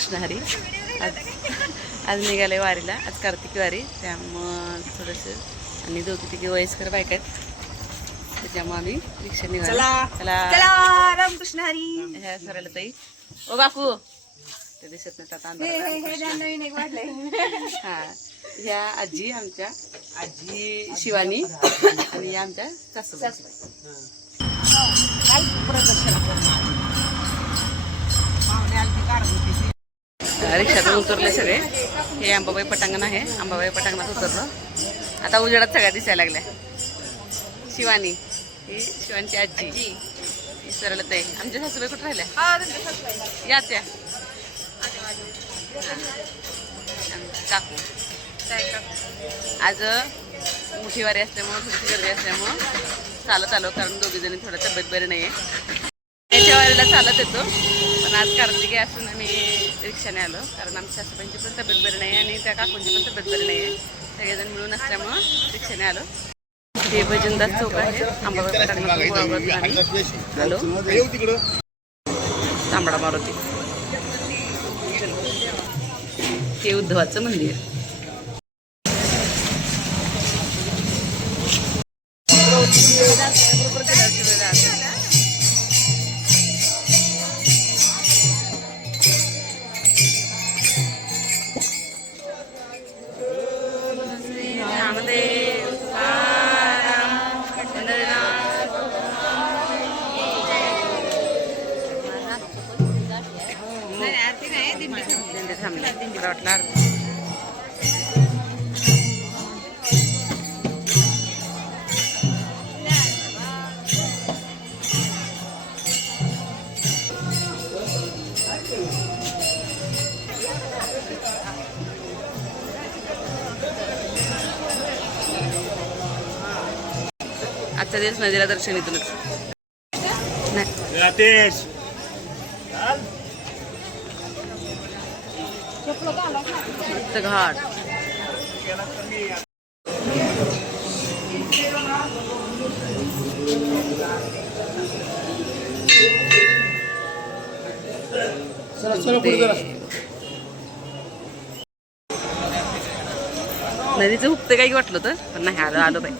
कृष्णहरी आज निघाले वारीला. आज कार्तिक वारी, त्यामुळं थोडंसं आणि दोघी तिघी वयस्कर बायका आहेत, त्याच्यामुळे आम्ही रिक्षा निघालो. चला रामकृष्ण हरी. ह्या सरायला ताई ओ बापू ते दिसत नाही आता. हा ह्या आजी, आमच्या आजी शिवानी आणि या आमच्या सासूबाई. रिक्षातून उतरले सगळे. हे अंबाबाई पटांगण आहे. अंबाबाई पटांगणात उतरलो. आता उजेडात सगळ्या दिसायला लागल्या. शिवानी ही शिवानीची आजी, ही सरळ ताई. आमच्या सासूबाई कुठे राहिल्या? या त्या काकू. आज मोठी वारी असल्यामुळं, थोडीशी गर्दी असल्यामुळं चालत आलो, कारण दोघी जणी थोडं तब्येत बरी नाही आहे. याच्या वारीला चालत येतो, पण आज कार्तिकी असून आम्ही रिक्षाने आलो, कारण आमच्या सासूबाईंची पण तब्येत बरी नाही आणि त्या काकूंची पण तब्येत बरी नाही आहे. सगळेजण मिळून असल्यामुळं रिक्षाने आलो. हे भजनदास चौक आहे. अंबाबाई पटांगणातून आलो. तांबडा मारुती. हे उद्धवाचं मंदिर. आजच्या दिवस नदीला दर्शन इथूनच घाट. नदीचं हुकते काही वाटलं तर, पण नाही आलो आलो बाई.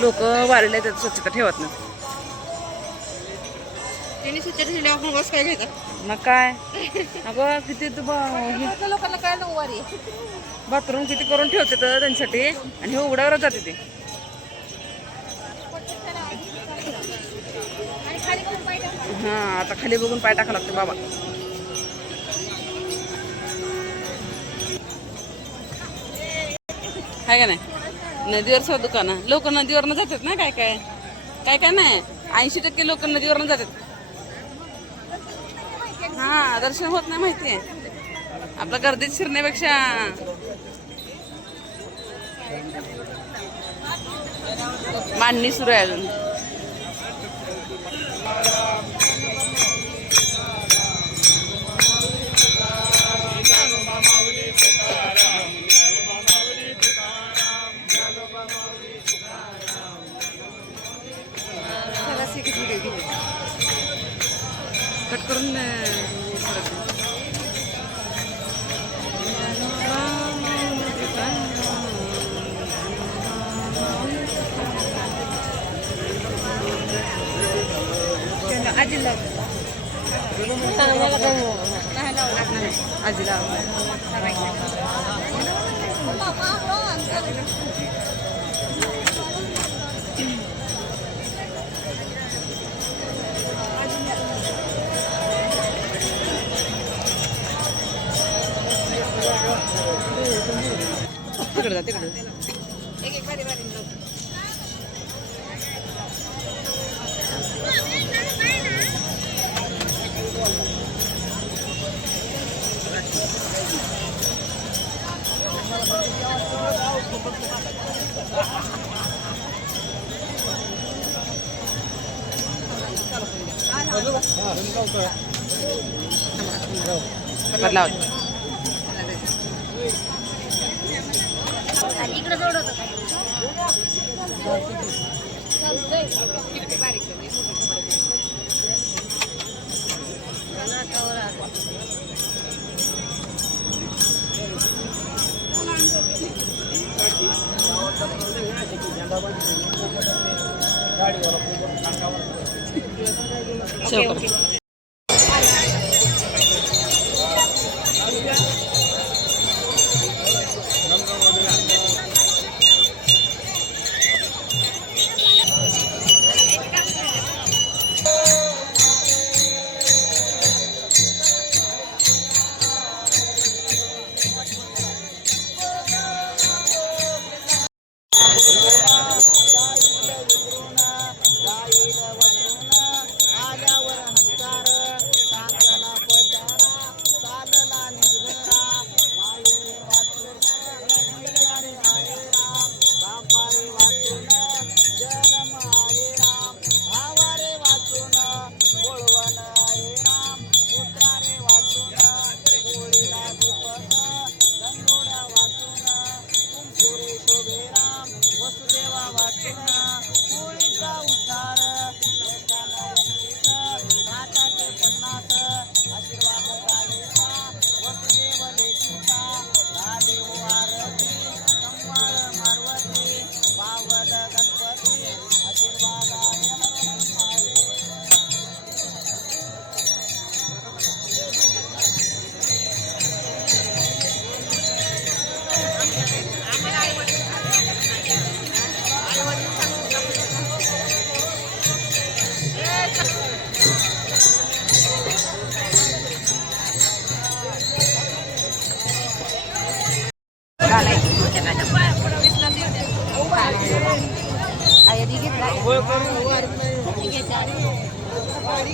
लोक वारीला येतात, स्वच्छता ठेवत नाही. काय घेतात मग काय अगं किती लोकांना काय नको वारी. बाथरूम किती करून ठेवते तर त्यांच्यासाठी, आणि हे उघड्यावरच जाते ते. हा आता खाली बघून पाय टाकावं लागते बाबा. आहे का नाही? नदीवर सगळं दुकानं. लोक नदीवरनं जातात ना. काय काय काय काय नाही, 80% लोक नदीवरनं जातात. हा दर्शन होत नाही, माहितीये. आपल्या गर्दीत शिरण्यापेक्षा मांडणी सुरू आहे अजून. कट करून आजीला आजीला तिकडे जा, तिकडे एक बारी बारी. बदलाव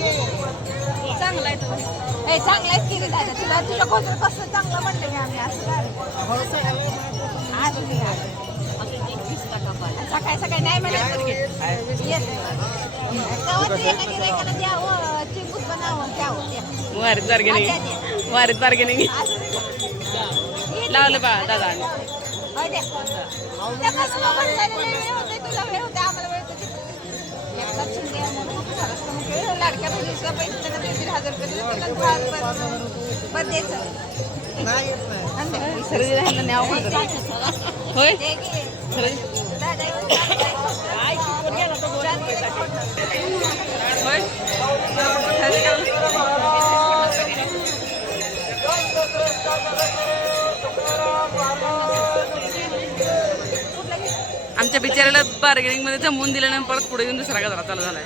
चांगला आहे तो. ए चांगला आहे की रे दादा तुला तुझ्या खोजर कसं चांगलं म्हणलं मी आम्ही असं सकाळी सकाळी नाही म्हणायचं द्यावं चिंबूस बनावं द्यावं वारीत बार्गेनिंग लावलं बा दादा तुला वेळ होते आम्हाला वेळ एकदाच शिंदे लाडक्या बहिणीचा पैसे त्यांना 1,500 रुपये द्यायचं होय आमच्या बिचाऱ्याला बार्गेनिंग मध्ये जमवून दिलं नाही परत पुढे येऊन दुसरा गजरा चालू झालाय.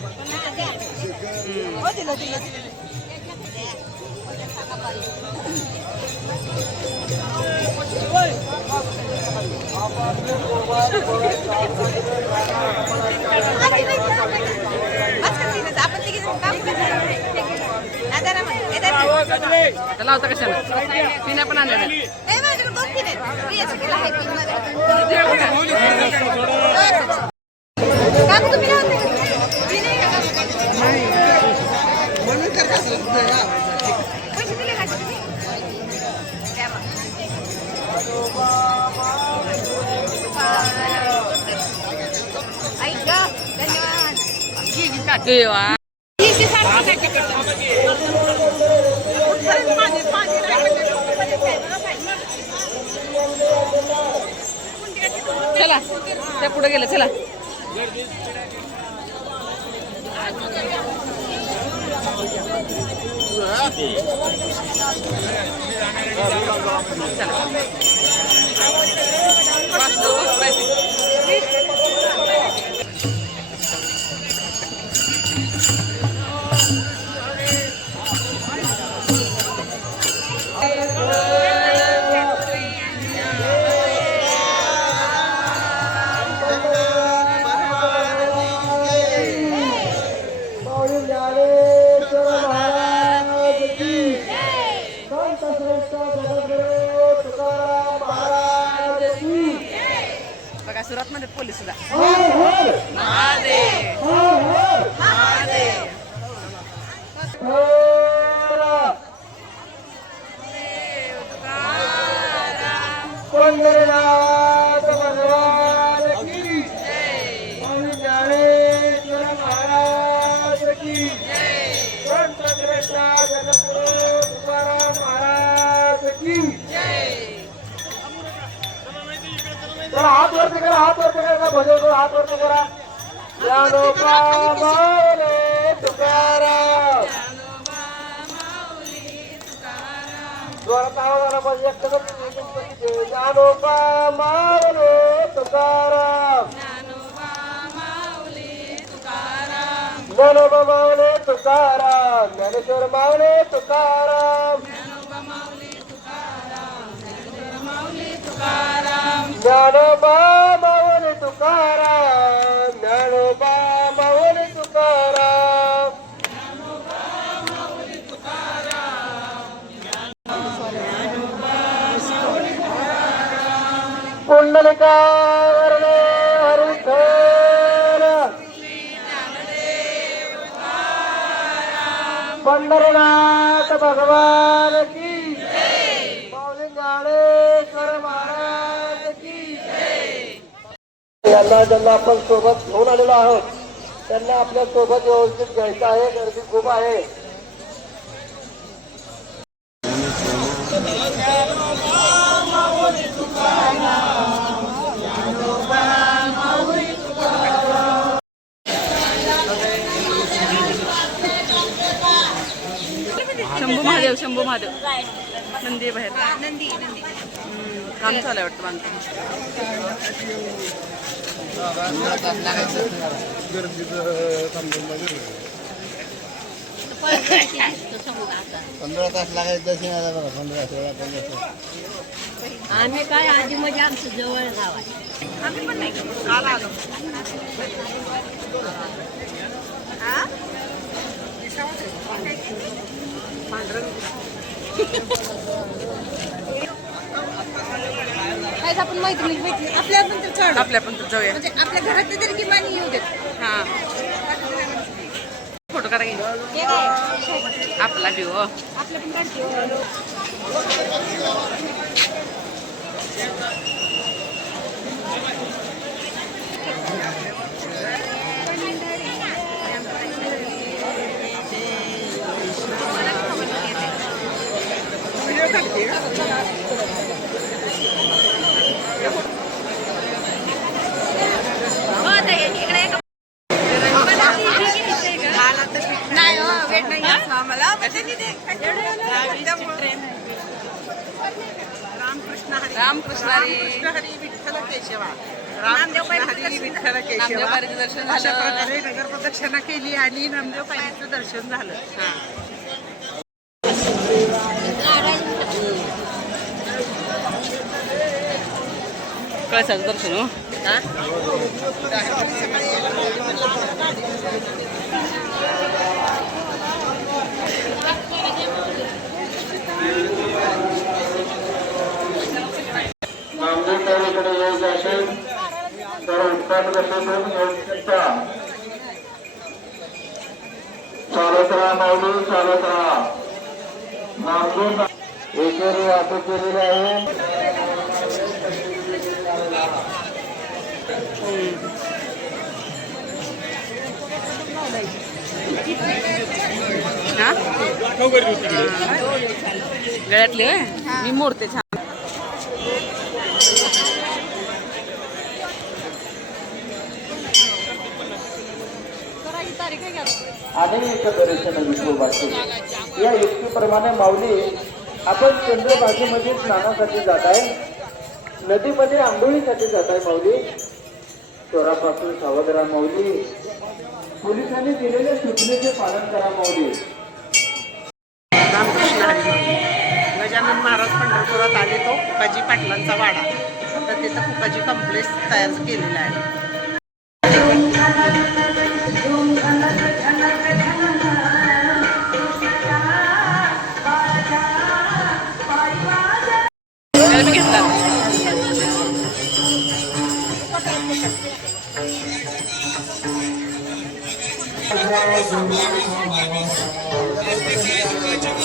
त्याला होता कशाला पिण्या पण आणल्या धन्यवाद. चला त्या पुढे गेलं चला बघा सुरत मध्ये पोलीस सुद्धा पंढरीनाथ भगवान तर हात वरती करा, हात वरती करा, भजन करा, हात वरती करा. ज्ञानोबा माऊली तुकाराम. जोरात आवाज आला पाहिजे. एकदम ज्ञानोबा माऊली तुकाराम. ज्ञानोबा माऊली तुकाराम. ज्ञानेश्वर माऊली तुकाराम. ज्ञानोबा माऊली तुकाराम. ज्ञानोबा माऊली तुकाराम. पुंडलिका वरणे हरिहर. पंढरीनाथ भगवान की. माऊली ज्ञानेश्वर महाराज की. यांना ज्यांना आपण सोबत घेऊन आलेलो आहोत त्यांना आपल्या सोबत व्यवस्थित घ्यायचं आहे. गर्दी खूप आहे. शंभू महादेव, शंभू महादेव नंदी बाहेर. नंदी काम चालू आहे वाटतं बांधकाम. पंधरा तास लागायचं. दर्शनाला बघा 15-16 आम्ही काय आधी म्हणजे आमचं जवळ गाव आहे. आम्ही पण नाही काल आलो. काय आपण मैत्रिणी भेटली आपल्या पण तर चढ आपल्या पण तर जाऊया. म्हणजे आपल्या घरातले तरी किमान येऊ देत. हां फोटो काढा की. हे काय आपला व्ह्यू. आपल्या पण काढते. नाही हो वेट नाही आम्हाला. रामकृष्ण हरी. विठ्ठल केशवा. नामदेव हरी विठ्ठल केशवा. नामदेव पारीचं दर्शन अशा झालं. प्रकारे नगर प्रदक्षिणा केली आणि नामदेव पायरीचं दर्शन झालं. हां कळसाचं दर्शन. हो नामदेव ताईकडे यायचं असेल तर उत्तर करून येऊ शकता. चालत राहा माऊली, चालत राहा. नामदेव एकेरी वाहतूक केलेली आहे. हां गळ्यातली होय? मी मोडते छान. अनेक दर्शन विठोबाचे. या युक्तीप्रमाणे माऊली आपण चंद्रभागेमध्ये स्नानासाठी जात आहे. नदीमध्ये आंघोळीसाठी जात आहे माऊली. चोरापासून सावध राहा माऊली. पोलिसांनी दिलेल्या सूचनेचे पालन करा माऊली. रामकृष्ण हरी. गजानन महाराज पंढरपुरात आले तो फुकाजी पाटलांचा वाडा. तर तिथं फुकाजी कॉम्प्लेक्स तयार केलेला आहे. मी घेतला. Thank you.